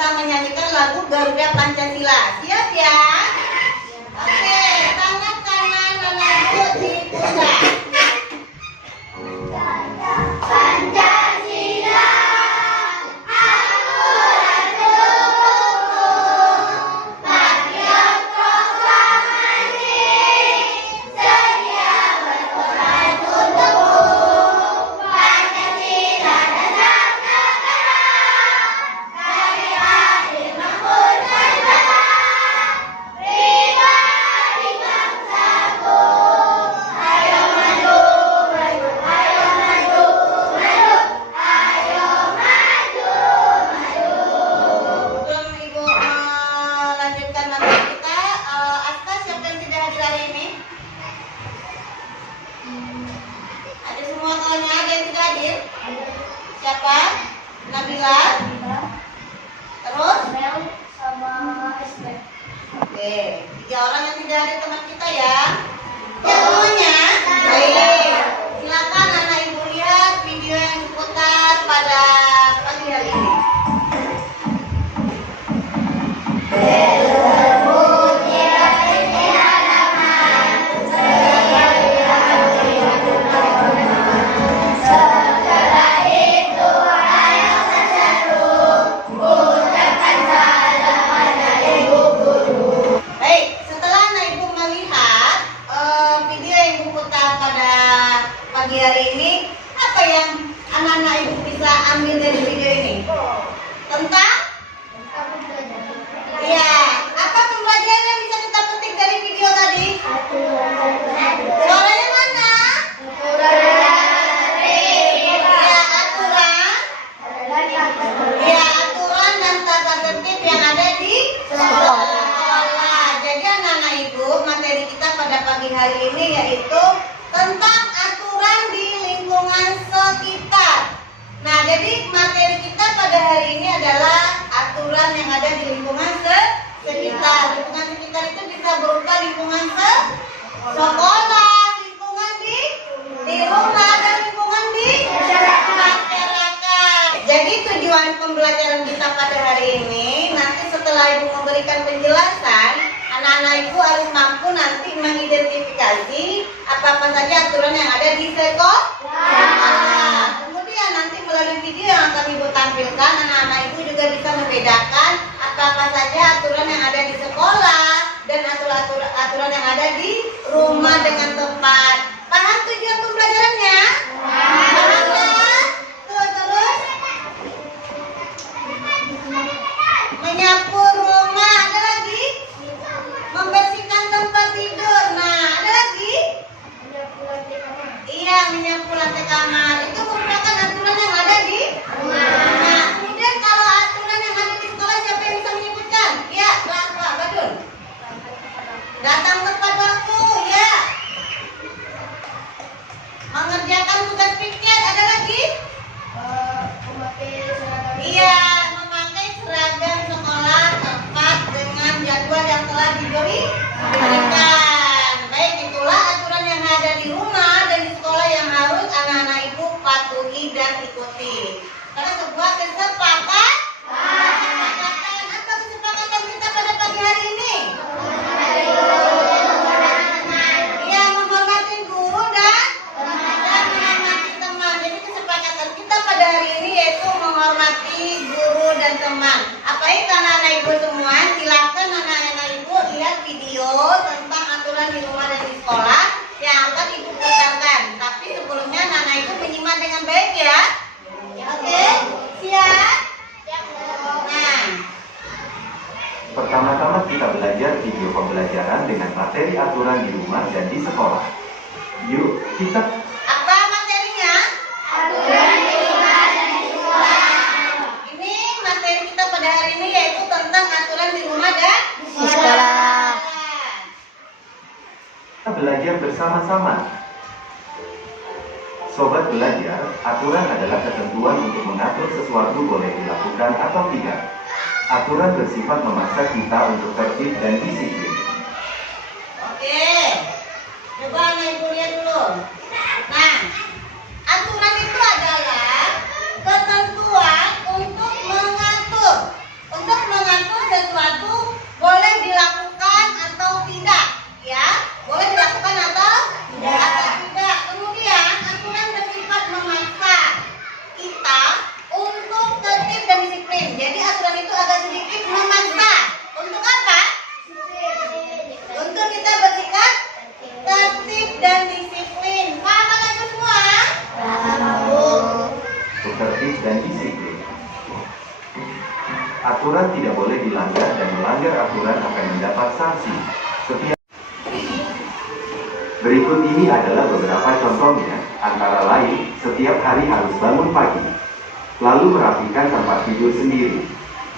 kita menyanyikan lagu Garuda Pancasila. Siap ya? Oke, tangan kanan Nana Ibu di pusat. Siapa? Nabila. Terus? Mel sama SD. Oke, 3 orang yang tidak ada teman kita ya. Ya semuanya. Baik. Silakan anak ibu lihat video yang diputar pada pagi hari ini. Pagi hari ini apa yang anak-anak ibu bisa ambil dari video ini? Tentang? Iya, apa pembelajaran yang bisa kita petik dari video tadi? Suaranya mana? Ya, aturan. Ya, aturan dan tata tertib yang ada di sekolah. Jadi anak-anak ibu, materi kita pada pagi hari ini yaitu tentang aturan di lingkungan sekitar. Nah, jadi materi kita pada hari ini adalah aturan yang ada di lingkungan sekitar. Lingkungan sekitar itu bisa berupa lingkungan sekolah, lingkungan di rumah, dan lingkungan di masyarakat. Jadi tujuan pembelajaran kita pada hari ini, nanti setelah ibu memberikan penjelasan, anak-anak ibu harus mampu nanti mengidentifikasi apa-apa saja aturan yang ada di sekolah. Kemudian nanti melalui video yang akan ibu tampilkan, anak-anak ibu juga bisa membedakan apa-apa saja aturan yang ada di sekolah dan aturan yang ada di rumah dengan tepat. Paham tujuan pembelajarannya? Paham kan? Terus menyapu rumah, ada lagi? Membersihkan tempat tidur. Nah, ada lagi? Iya, menyapu lantai kamar. Itu merupakan aturan yang ada di rumah. Nah, kemudian kalau aturan yang ada di sekolah, siapa yang bisa menyebutkan? Ya, Pak Badun. Datang tepat waktu, ya. Mengerjakan tugas piket, ada lagi? Iya, memakai seragam sekolah tepat dengan jadwal yang telah diberikan. Baik, itulah aturan yang ada di rumah dan di sekolah yang harus anak-anak ibu patuhi dan ikuti. Karena sebuah kesepakatan. Apa kesepakatan kita pada pagi hari ini? Iya, menghormati guru dan menghormati teman. Jadi kesepakatan kita pada hari ini yaitu menghormati guru dan teman. Apa itu anak-anak ibu semua? Silakan anak-anak ibu lihat video tentang aturan di rumah dan di sekolah yang akan ibu putarkan. Tapi sebelumnya anak-anak ibu menyimak dengan baik ya. Oke, siap? Nah, pertama-tama kita belajar video pembelajaran dengan materi aturan di rumah dan di sekolah. Yuk, kita apa materinya? Aturan di rumah dan di sekolah. Ini materi kita pada hari ini yaitu tentang aturan di rumah dan Di sekolah. belajar bersama-sama. Sobat belajar, aturan adalah ketentuan untuk mengatur sesuatu boleh dilakukan atau tidak. Aturan bersifat memaksa kita untuk tertib dan disiplin. Oke, coba anak ibu lihat dulu. Nah, aturan itu adalah ketentuan untuk mengatur. Untuk Aturan tidak boleh dilanggar dan melanggar aturan akan mendapat sanksi. Berikut ini adalah beberapa contohnya, antara lain, setiap hari harus bangun pagi, lalu merapikan tempat tidur sendiri.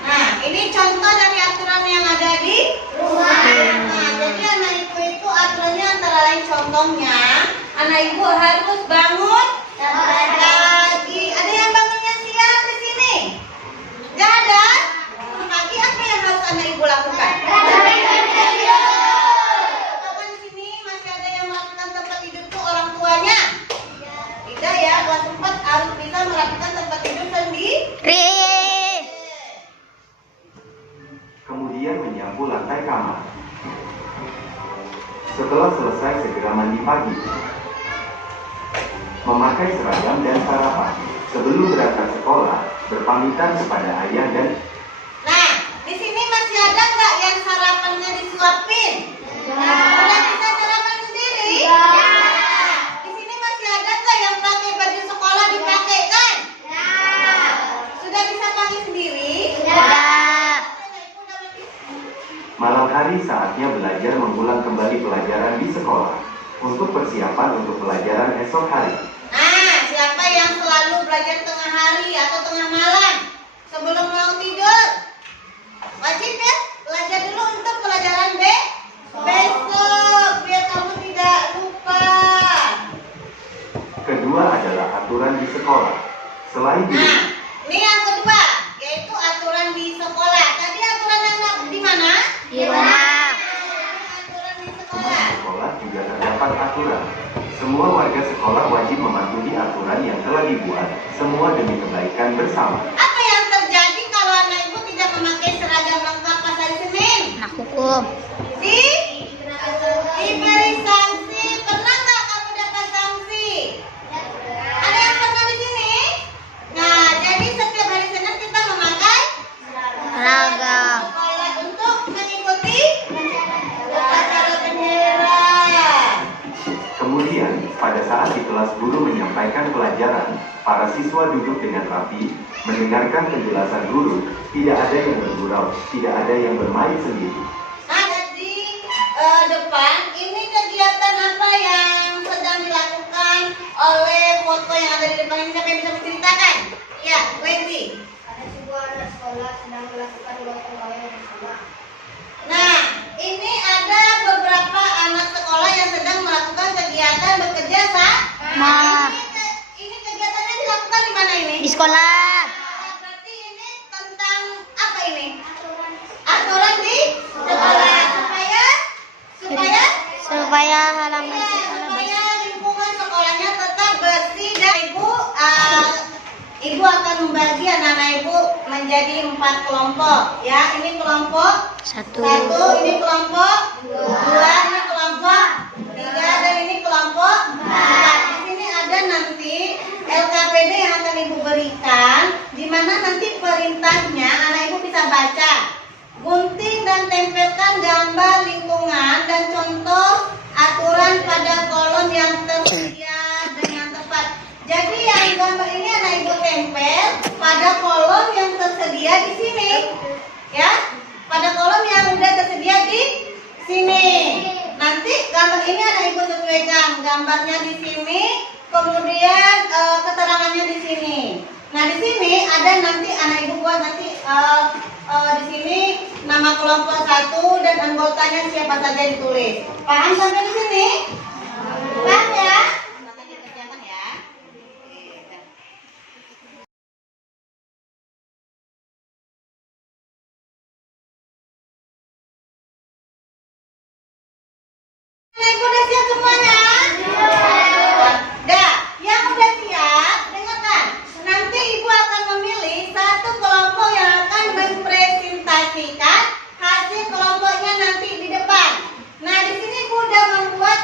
Nah, ini contoh dari aturan yang ada di rumah. Nah, jadi anak ibu itu aturannya antara lain contohnya, anak ibu harus bangun pagi. Ada yang bangunnya siang di sini? Gak ada? Pagi apa yang harus anak ibu lakukan? Apakah di sini masih ada yang merapikan tempat tidur tuh orang tuanya? Tidak ya, kelas 4 harus bisa merapikan tempat tidur sendiri. Kemudian menyapu lantai kamar. Setelah selesai segera mandi pagi. Memakai seragam dan sarapan. Sebelum berangkat sekolah, berpamitan kepada ayah dan... Nah, di sini masih ada nggak yang sarapannya disuapin? Udah bisa sarapan sendiri? Di sini masih ada nggak yang pakai baju sekolah dipakai kan? Sudah bisa pakai sendiri? Malam hari saatnya belajar mengulang kembali pelajaran di sekolah untuk persiapan untuk pelajaran esok hari. Nah, siapa yang selalu belajar tengah hari atau tengah malam sebelum mau tidur? Wajib ya, belajar dulu untuk pelajaran besok biar kamu tidak lupa. Kedua adalah aturan di sekolah. Selain itu, Nah, ini yang kedua, yaitu aturan di sekolah. Tadi aturan yang di mana? Di rumah. Aturan di sekolah. sekolah juga terdapat aturan. Semua warga sekolah wajib mematuhi aturan yang telah dibuat, semua demi kebaikan bersama. Apa yang terjadi kalau anak ibu tidak memakai seragam lengkap pas hari Senin? Hukum. Diberi sanksi. Pernah nggak kamu dapat sanksi? Ada yang pernah di sini? Nah, jadi setiap hari Senin kita memakai Seragam. sekolah untuk mengikuti upacara bendera. Kemudian, pada saat di kelas guru menyampaikan pelajaran, para siswa duduk dengan rapi, mendengarkan penjelasan guru, tidak ada yang bergurau, tidak ada yang bermain sendiri. Nah, di depan ini kegiatan apa yang sedang dilakukan oleh foto yang ada di depan ini, siapa yang bisa menceritakan? Ya, Wendy. Ada sebuah anak sekolah sedang melakukan gotong royong bersama. Nah, ini ada beberapa anak sekolah yang sedang melakukan kegiatan bekerja sama. Ini kegiatannya dilakukan di mana ini? Di sekolah. Berarti ini tentang apa ini? Aturan di sekolah Supaya halaman ya, sekolah supaya lingkungan sekolahnya tetap bersih dan ibu akan membagi anak-anak ibu menjadi 4 kelompok ya. Ini kelompok satu. 1, ini kelompok 2, ini kelompok 3, dan ini kelompok 4. Di sini ada nanti LKPD yang akan ibu berikan, di mana nanti perintahnya anak ibu bisa baca. Gunting dan tempelkan gambar lingkungan dan contoh aturan pada kolom yang tersedia dengan tepat. Jadi yang gambar ini anak ibu tempel pada kolom yang tersedia di sini, ya, pada kolom yang udah tersedia di sini. Nanti gambar ini anak ibu sesuaikan gambarnya di sini, kemudian keterangannya di sini. Nah, di sini ada nanti anak ibu buat nanti di sini nama kelompok 1 dan anggotanya siapa saja ditulis. Paham sampai di sini? Paham ya? Nanti dikerjakan ya. Ibu udah siap semuanya? Dah, yang udah siap, dengarkan. Nanti ibu akan memilih satu kelompok yang akan mempresentasikan hasil kelompoknya nanti di depan. Nah, di sini ibu udah membuat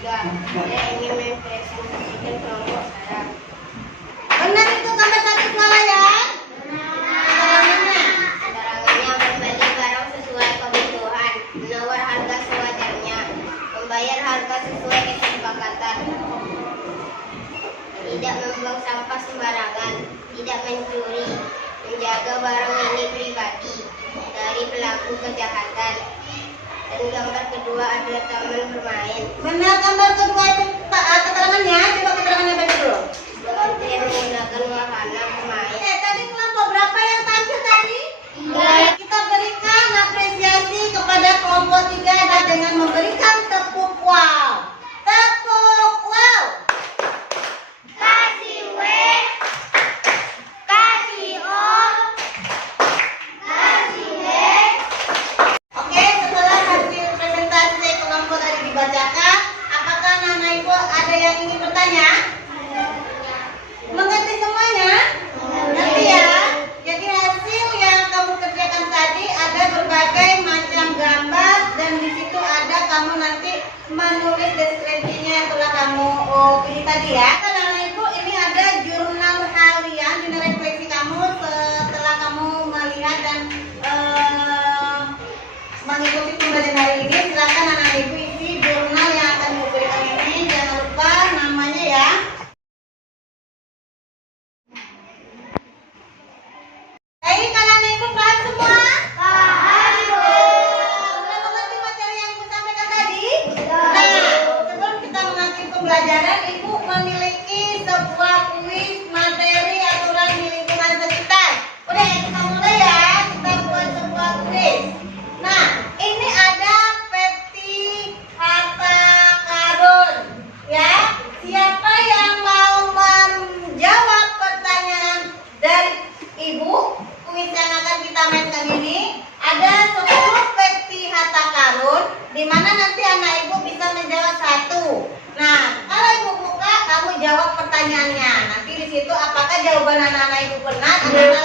Saya ingin mempresentasikan kelompok saya. Benar itu gambar satu swalayan? Keterangannya. Keterangannya membeli barang sesuai kebutuhan, menawar harga sewajarnya, membayar harga sesuai kesepakatan, tidak membuang sampah sembarangan, tidak mencuri, menjaga barang ini pribadi dari pelaku kejahatan. Dan gambar kedua adalah taman bermain. Benar gambar kedua itu keterangannya? Coba keterangannya baca dulu. Seperti yang menggunakan wahana bermain. Tadi kelompok berapa yang tampil tadi? Kita berikan apresiasi kepada kelompok 3 dan dengan memberikan tepuk wow. Tepuk wow. Kasih W, kasih O, kasih W. Oke, setelah hasil presentasi kelompok tadi dibacakan, apakah anak ibu ada yang ingin bertanya? Mengerti semuanya? Ngerti ya? Jadi hasil yang kamu kerjakan tadi ada berbagai macam gambar dan di situ ada kamu nanti menulis deskripsinya yang telah kamu pilih tadi ya. Anak ibu ini ada jurnal harian, jurnal refleksi kamu setelah kamu melihat dan mengikuti pembelajaran hari ini. Silakan anak ibu isi jurnal yang akan diberikan ini. Jangan lupa namanya ya. Baik, kalau anak ibu paham semua? Paham, Bu. Sudah mengerti materi yang ibu sampaikan tadi? Nah, sebelum kita mengakhiri pembelajaran, ibu memiliki sebuah kuis materi aturan di lingkungan sekitar. Udah ya, kita mulai ya. Kita buat sebuah kuis. Nah, ini ada peti harta karun. Ya, siapa yang mau menjawab pertanyaan dari ibu? Kuis yang akan kita mainkan ini ada 10 peti harta karun, di mana nanti anak ibu bisa menjawab satu. Nah, kalau ibu buka, kamu jawab pertanyaannya. Nanti di situ apakah jawaban anak-anak ibu benar atau